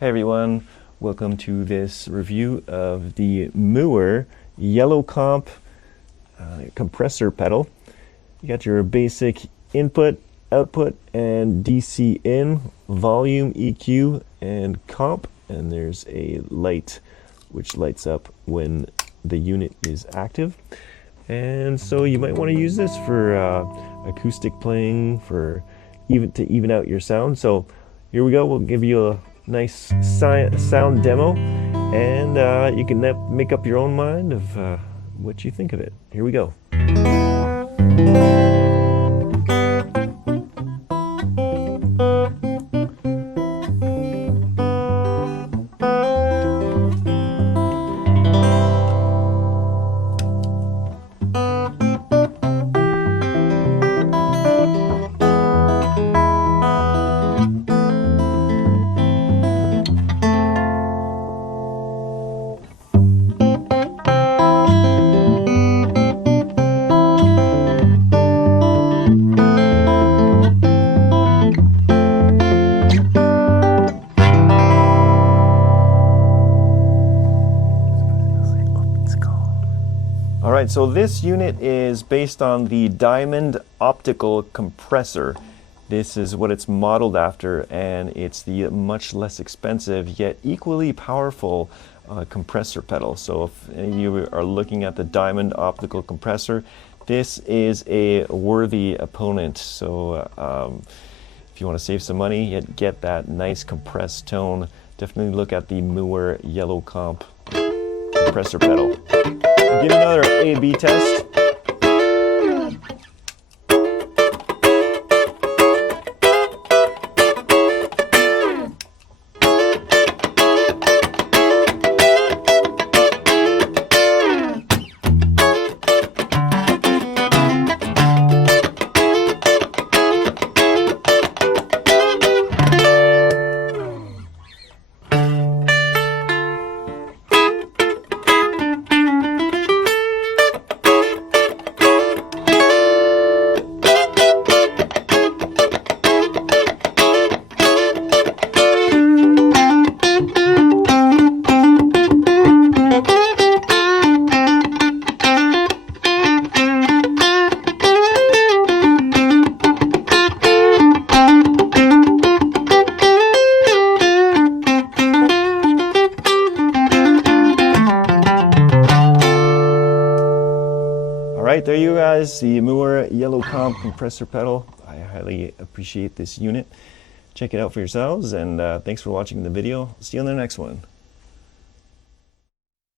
Hey everyone, welcome to this review of the Mooer Yellow Comp compressor pedal. You got your basic input, output, and DC in, volume, EQ, and comp, and there's a light which lights up when the unit is active. And so you might want to use this for acoustic playing, for to even out your sound. So here we go, we'll give you a nice sound demo, and you can make up your own mind of what you think of it. Here we go. Alright, so this unit is based on the Diamond optical compressor. This is what it's modeled after, and it's the much less expensive yet equally powerful compressor pedal. So if any of you are looking at the Diamond optical compressor, this is a worthy opponent. So if you want to save some money yet get that nice compressed tone, definitely look at the Mooer Yellow Comp compressor pedal. I'll give you another A/B test. Alright, there you guys, the Mooer Yellow Comp compressor pedal. I highly appreciate this unit. Check it out for yourselves, and thanks for watching the video. See you on the next one.